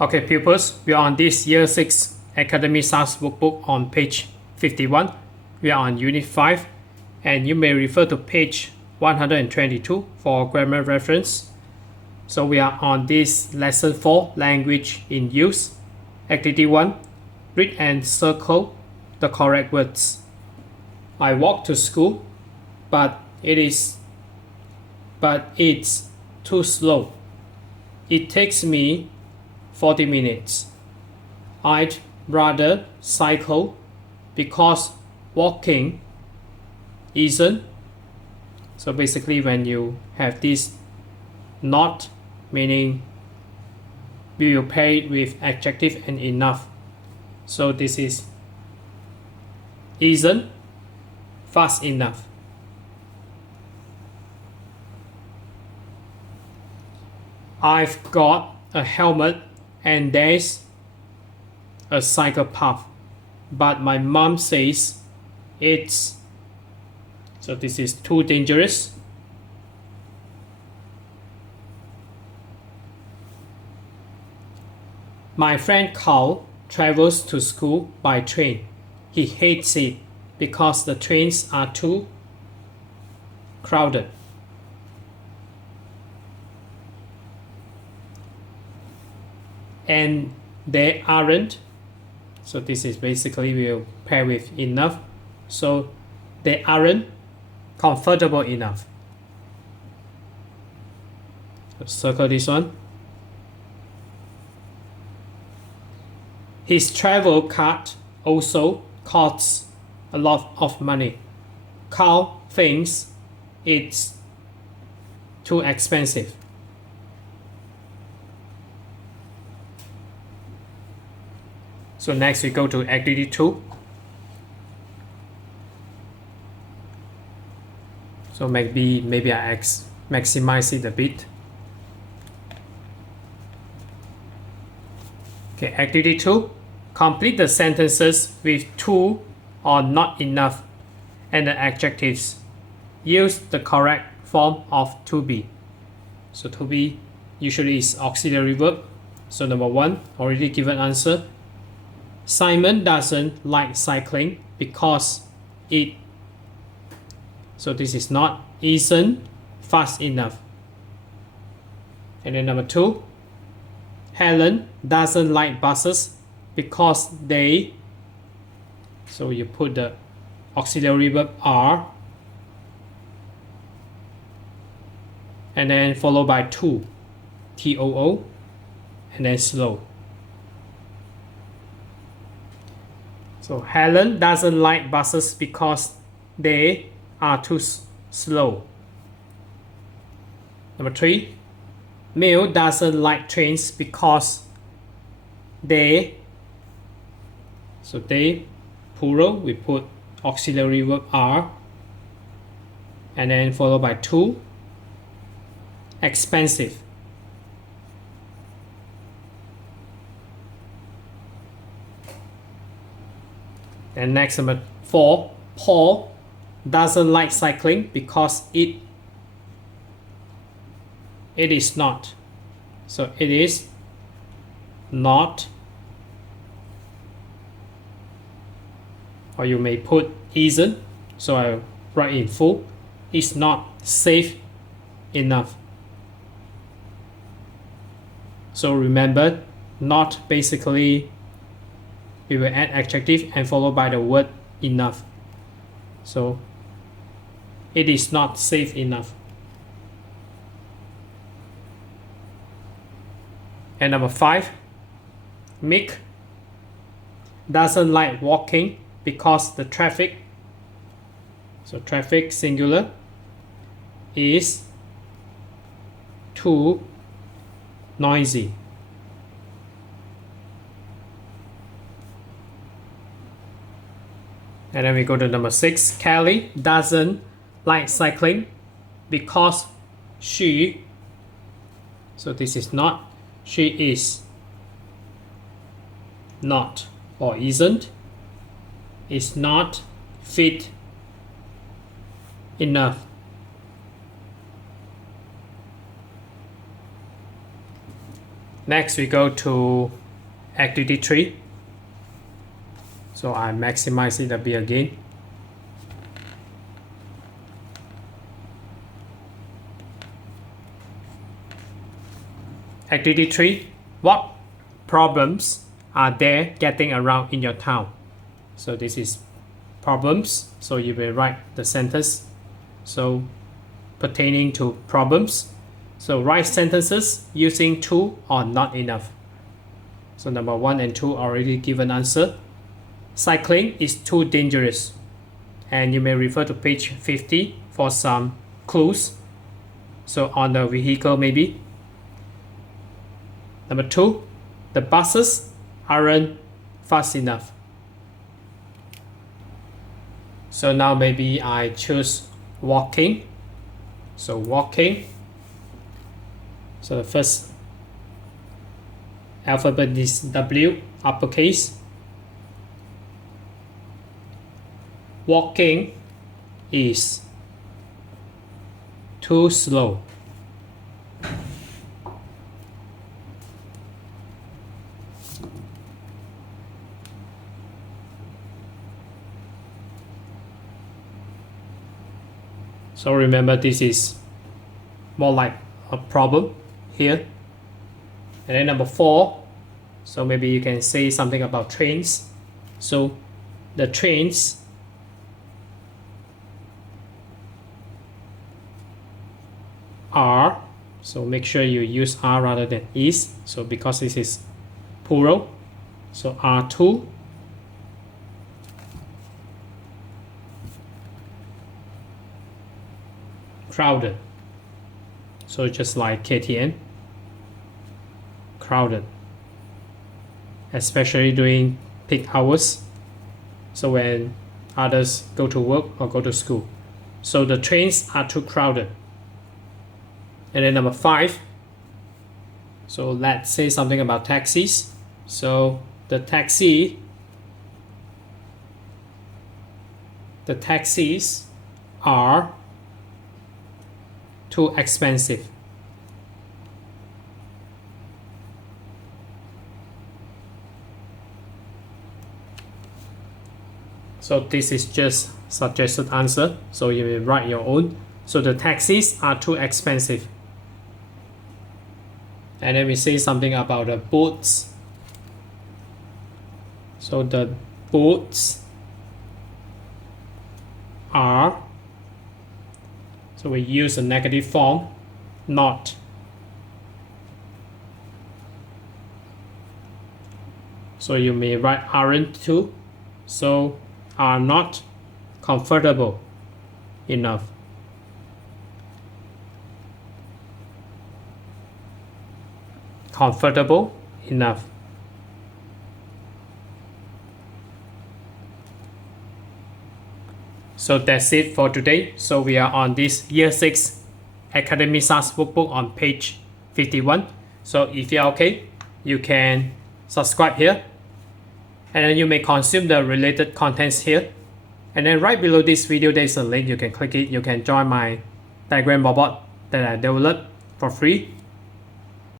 Okay, pupils, we are on this Year 6 Academy Stars Workbook on page 51. We are on Unit 5, and you may refer to page 122 for grammar reference. So we are on this Lesson 4, Language in Use. Activity 1, read and circle the correct words. I walk to school, but it's too slow. It takes me 40 minutes. I'd rather cycle because walking isn't. So basically when you have this not, meaning we will pair it with adjective and enough. So this is isn't fast enough. I've got a helmet and there's a cycle path, but my mom says it's, so this is too dangerous. My friend Carl travels to school by train. He hates it because the trains are too crowded. And they aren't, so this is basically we'll pair with enough, so they aren't comfortable enough. Let's circle this one. His travel card also costs a lot of money. Carl thinks it's too expensive. So next we go to activity 2. So maybe I maximize it a bit. Okay, activity 2. Complete the sentences with too or not enough and the adjectives. Use the correct form of to be. So to be usually is auxiliary verb. So number 1, already given answer. Simon doesn't like cycling because it, so this is not, isn't fast enough. And then number 2, Helen doesn't like buses because they, so you put the auxiliary verb are and then followed by too, T-O-O, and then slow. So Helen doesn't like buses because they are too slow. Number 3, Mel doesn't like trains because they, so they, plural, we put auxiliary verb are and then followed by too, expensive. And next, number 4, Paul doesn't like cycling because it is not. So it is not, or you may put isn't, so I write in full, it's not safe enough. So remember, not basically we will add adjective and followed by the word enough. So it is not safe enough. And number 5, Mick doesn't like walking because the traffic, so traffic singular, is too noisy. And then we go to number 6. Kelly doesn't like cycling because she, so this is not, she is not or isn't, is not fit enough. Next we go to activity 3. So I maximize it a bit again. Activity 3. What problems are there getting around in your town? So this is problems. So you will write the sentence. So pertaining to problems. So write sentences using to or not enough. So number 1 and 2 already given answer. Cycling is too dangerous. And you may refer to page 50 for some clues. So on the vehicle maybe. Number 2, the buses aren't fast enough. So now maybe I choose walking. So walking. So the first alphabet is W, uppercase. Walking is too slow. So remember, this is more like a problem here. And then number 4, so maybe you can say something about trains. So the trains are, so make sure you use are rather than is. So because this is plural, so are too crowded. So just like KTM, crowded, especially during peak hours. So when others go to work or go to school. So the trains are too crowded. And then number 5, so let's say something about taxis. So the taxis are too expensive. So this is just suggested answer. So you will write your own. So the taxis are too expensive. And then we say something about the boats. So the boats are, so we use a negative form, not. So you may write aren't too. So are not comfortable enough. Comfortable enough. So that's it for today. So we are on this year 6 Academy Stars Workbook on page 51. So if you're okay, you can subscribe here. And then you may consume the related contents here. And then right below this video, there's a link. You can click it. You can join my diagram robot that I developed for free.